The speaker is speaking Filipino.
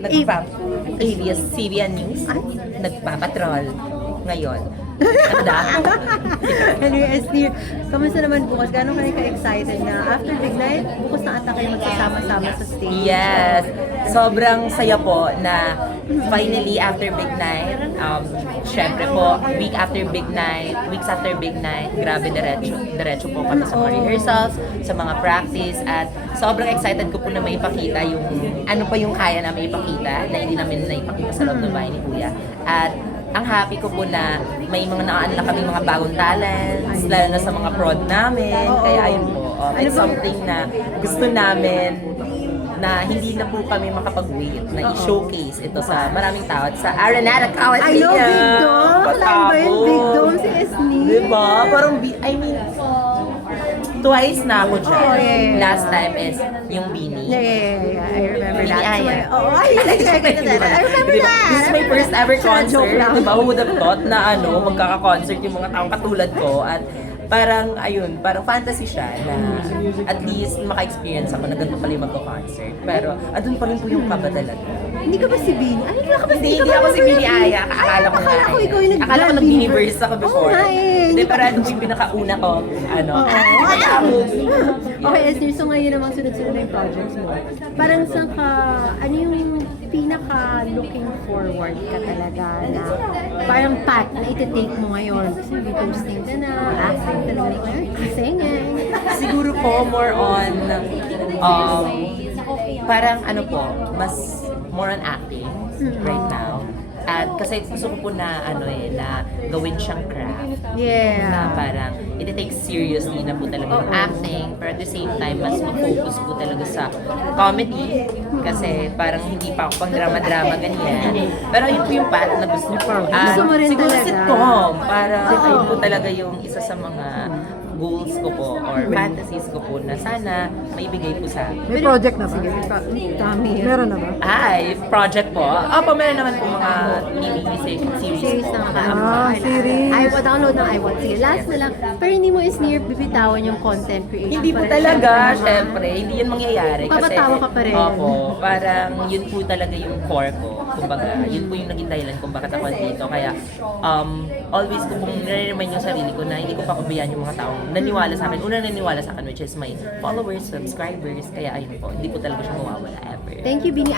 Previous CBN News, nagpapatrol ngayon. Handa? Anyway, Esther, kamusta naman bukas? Gano'n kayo ka-excited na after Big Night, bukas na ata kayo magsasama-sama sa stage? Yes! Sobrang saya po na finally after Big Night, syempre po, weeks after Big Night, grabe diretso po kami sa mga rehearsals, sa mga practice, at sobrang excited ko po na maipakita yung ano pa yung kaya na maipakita na hindi namin naipakita sa loob ng bahay ni Kuya. At ang happy ko po na may mga naka-unlock kami mga bagong talents, lalo na sa mga prod namin. Kaya ayun po, it's something na gusto namin na hindi na po kami makapag-wait na i-showcase ito sa maraming tao at sa Araneta College. I know, Big Dome! Alam ba yun, Big Dome si Esni? Diba? Parang, twice na ako dyan. Oh, yeah. Last time is yung Bini. Yeah. I remember Bini that. Aya. I remember Diba? that. This is my first ever concert. Joke lang. Diba? Who would have thought na magkaka-concert yung mga taong katulad ko. At parang, parang fantasy siya na at least maka-experience ako na ganito pala yung magka-concert. Pero, andun pa rin po yung kaba talaga. Hindi ka ba si Bini? Ay, Hindi ako si Bini Aya. Akala ko Akala ko ikaw yung Akala ko nag-Biniverse ako before. Oo nga eh. Hindi, pero ano yung pinakauna ko, Okay, Esther, so ngayon namang sunod-sunod na yung projects mo. Parang saan ka, ano yung pinaka-looking forward ka talaga na parang path na iti-take mo ngayon? Kasi may posting ka na, acting ka na ngayon, singing. Siguro po more on parang mas more on acting right now. At kasi gusto ko po na na gawin siyang craft. Yeah. Na parang iti-take seriously na po talaga yung acting, pero at the same time mas mag-focus po talaga sa comedy kasi parang hindi pa ako pang drama-drama ganyan. Pero yun po yung path na gusto ko. Gusto mo rin siguro talaga. sitcom, para yun po talaga yung isa sa mga goals ko po or fantasies ko po na sana maibigay po sa akin. May project na ba? Dami. Meron na ba? Ay, project po. Opo, meron naman po mga TV series Series po. na series. I will download ng iWatch. Sige, last na lang. Pero hindi mo is near bibitawan yung content creation. Hindi po pa rin talaga, siya. syempre. Hindi yun mangyayari. Papatawa ka pa rin. Opo, parang yun po talaga yung core ko. Kumbaga, yun po yung naging dahilan kung bakit ako dito. Kaya, always ko pong nare-remind yung sarili ko na hindi ko papabayaan yung mga taong naniwala sa akin. Una naniwala sa akin, which is my followers, subscribers. Kaya ayun po, hindi po talaga siya mawawala ever. Thank you, Bini.